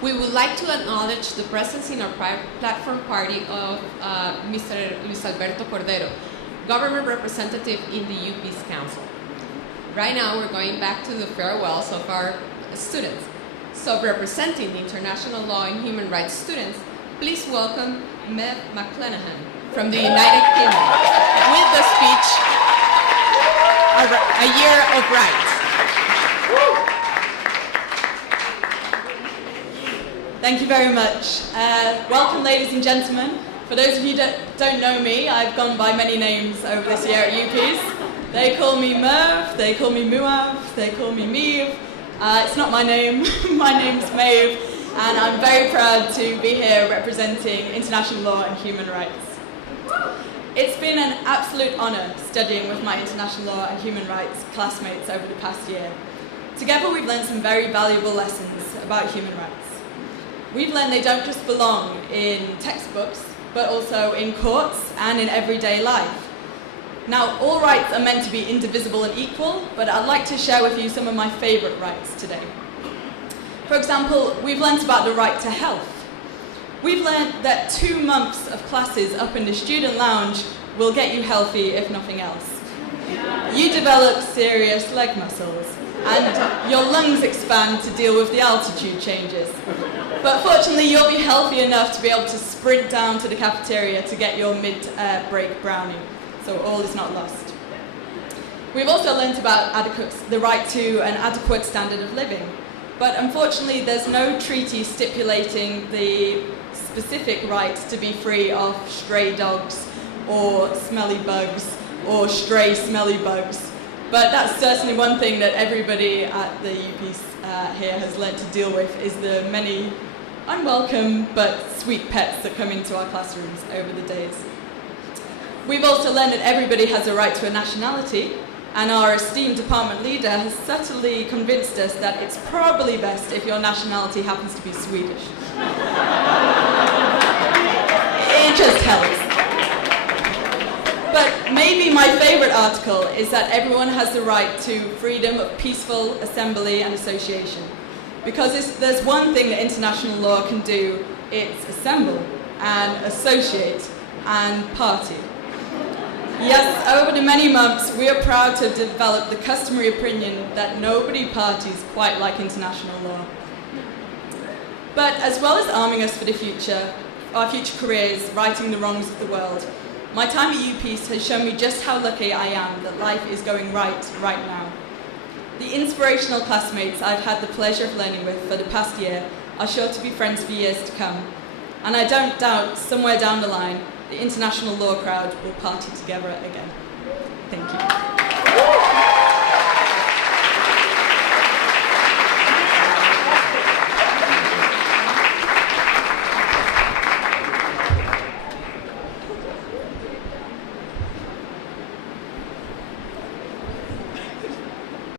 We would like to acknowledge the presence in our platform party of Mr. Luis Alberto Cordero, government representative in the UP's council. Right now, we're going back to the farewells of our students. So representing the International Law and Human Rights students, please welcome Mev McClenahan from the United Kingdom with the speech, A Year of Rights. Thank you very much. Welcome, ladies and gentlemen. For those of you that don't know me, I've gone by many names over this year at UPeace. They call me Merv, they call me Muav, they call me Meev. It's not my name. My name's Maeve, and I'm very proud to be here representing international law and human rights. It's been an absolute honour studying with my international law and human rights classmates over the past year. Together we've learned some very valuable lessons about human rights. We've learned they don't just belong in textbooks, but also in courts and in everyday life. Now, all rights are meant to be indivisible and equal, but I'd like to share with you some of my favourite rights today. For example, we've learnt about the right to health. We've learnt that 2 months of classes up in the student lounge will get you healthy, if nothing else. You develop serious leg muscles, and your lungs expand to deal with the altitude changes. But fortunately, you'll be healthy enough to be able to sprint down to the cafeteria to get your mid-break brownie. So all is not lost. We've also learnt about the right to an adequate standard of living. But unfortunately, there's no treaty stipulating the specific right to be free of stray dogs or smelly bugs or stray smelly bugs. But that's certainly one thing that everybody at the UPeace here has learnt to deal with, is the many unwelcome but sweet pets that come into our classrooms over the days. We've also learned that everybody has a right to a nationality, and our esteemed department leader has subtly convinced us that it's probably best if your nationality happens to be Swedish. It just helps. But maybe my favourite article is that everyone has the right to freedom of peaceful assembly and association. Because there's one thing that international law can do, it's assemble and associate and party. Yes, over the many months, we are proud to have developed the customary opinion that nobody parties quite like international law. But as well as arming us for the future, our future careers, righting the wrongs of the world, my time at UPeace has shown me just how lucky I am that life is going right now. The inspirational classmates I've had the pleasure of learning with for the past year are sure to be friends for years to come. And I don't doubt, somewhere down the line, the international law crowd will party together again. Thank you.